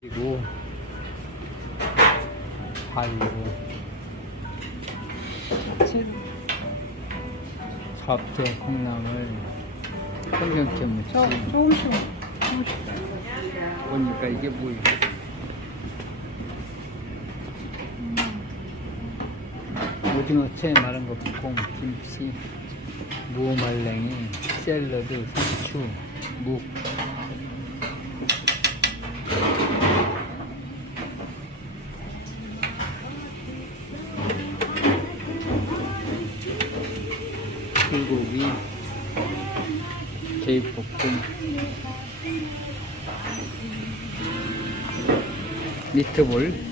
그리고 발로. 갑대 콩나물 청경채 저 무침 조금씩 조금씩 보니까 이게 뭐야 오징어 채 마른 거 볶음 김치 무말랭이 샐러드 상추 묵 불고기 제육볶음 미트볼